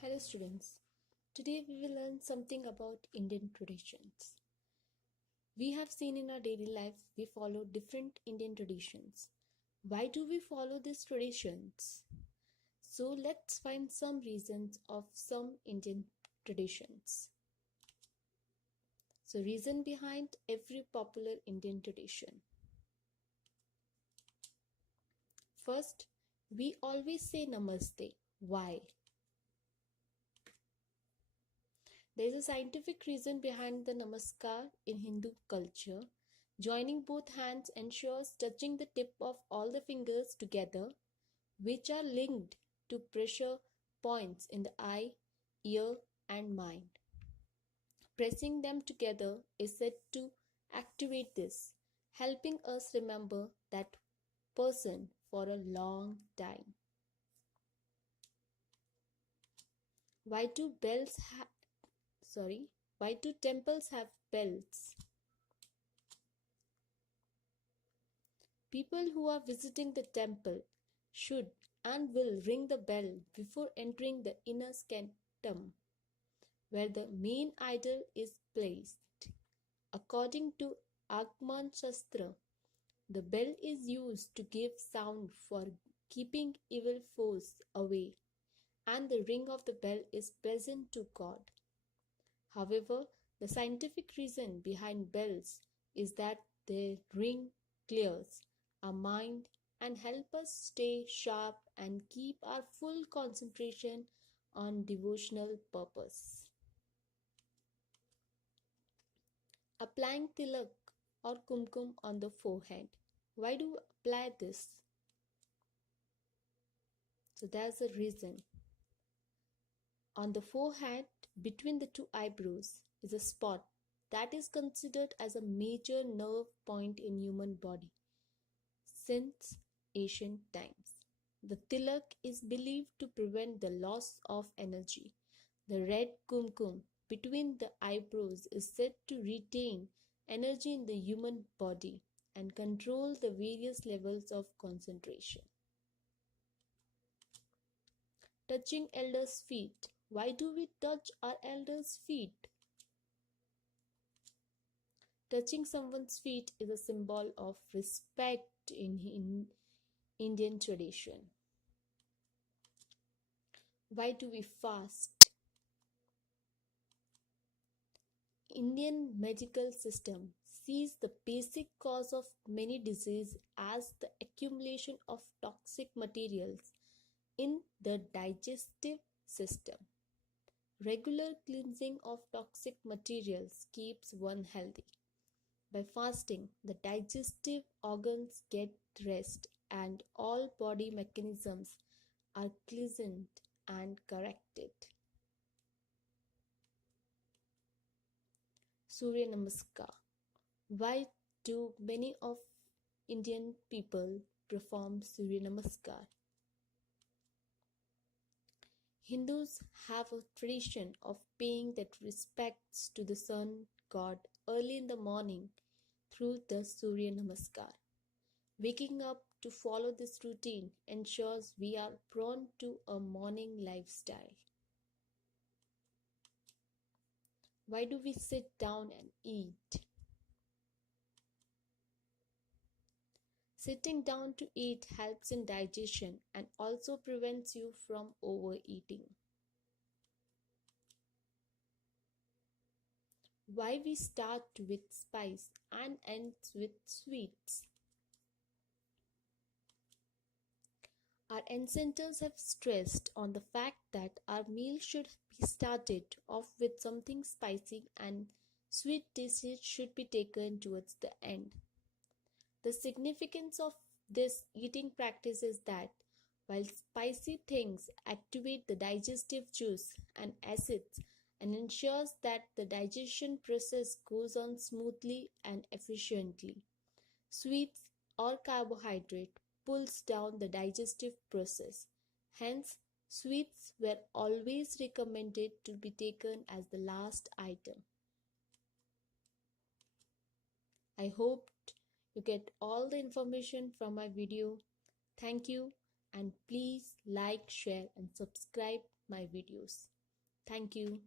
Hello students, today we will learn something about Indian traditions. We have seen in our daily life we follow different Indian traditions. Why do we follow these traditions? So let's find some reasons of some Indian traditions. So reason behind every popular Indian tradition. First, we always say namaste. Why? There is a scientific reason behind the namaskar in Hindu culture. Joining both hands ensures touching the tip of all the fingers together, which are linked to pressure points in the eye, ear, and mind. Pressing them together is said to activate this, helping us remember that person for a long time. Why do temples have bells? People who are visiting the temple should and will ring the bell before entering the inner sanctum, where the main idol is placed. According to Agman Shastra, the bell is used to give sound for keeping evil foes away, and the ring of the bell is present to God. However, the scientific reason behind bells is that their ring clears our mind and help us stay sharp and keep our full concentration on devotional purpose. Applying tilak or kumkum on the forehead. Why do we apply this? So there's a reason. On the forehead, between the two eyebrows, is a spot that is considered as a major nerve point in human body since ancient times. The tilak is believed to prevent the loss of energy. The red kumkum between the eyebrows is said to retain energy in the human body and control the various levels of concentration. Touching elders' feet. Why do we touch our elders' feet? Touching someone's feet is a symbol of respect in Indian tradition. Why do we fast? Indian medical system sees the basic cause of many diseases as the accumulation of toxic materials in the digestive system. Regular cleansing of toxic materials keeps one healthy. By fasting, the digestive organs get rest and all body mechanisms are cleansed and corrected. Surya Namaskar. Why do many of Indian people perform Surya Namaskar? Hindus have a tradition of paying their respects to the sun god early in the morning through the Surya Namaskar. Waking up to follow this routine ensures we are prone to a morning lifestyle. Why do we sit down and eat? Sitting down to eat helps in digestion and also prevents you from overeating. Why we start with spice and ends with sweets? Our ancestors have stressed on the fact that our meal should be started off with something spicy and sweet dishes should be taken towards the end. The significance of this eating practice is that while spicy things activate the digestive juice and acids and ensures that the digestion process goes on smoothly and efficiently, sweets or carbohydrate pulls down the digestive process. Hence, sweets were always recommended to be taken as the last item. I hope you get all the information from my video. Thank you, and please like, share, and subscribe my videos. Thank you.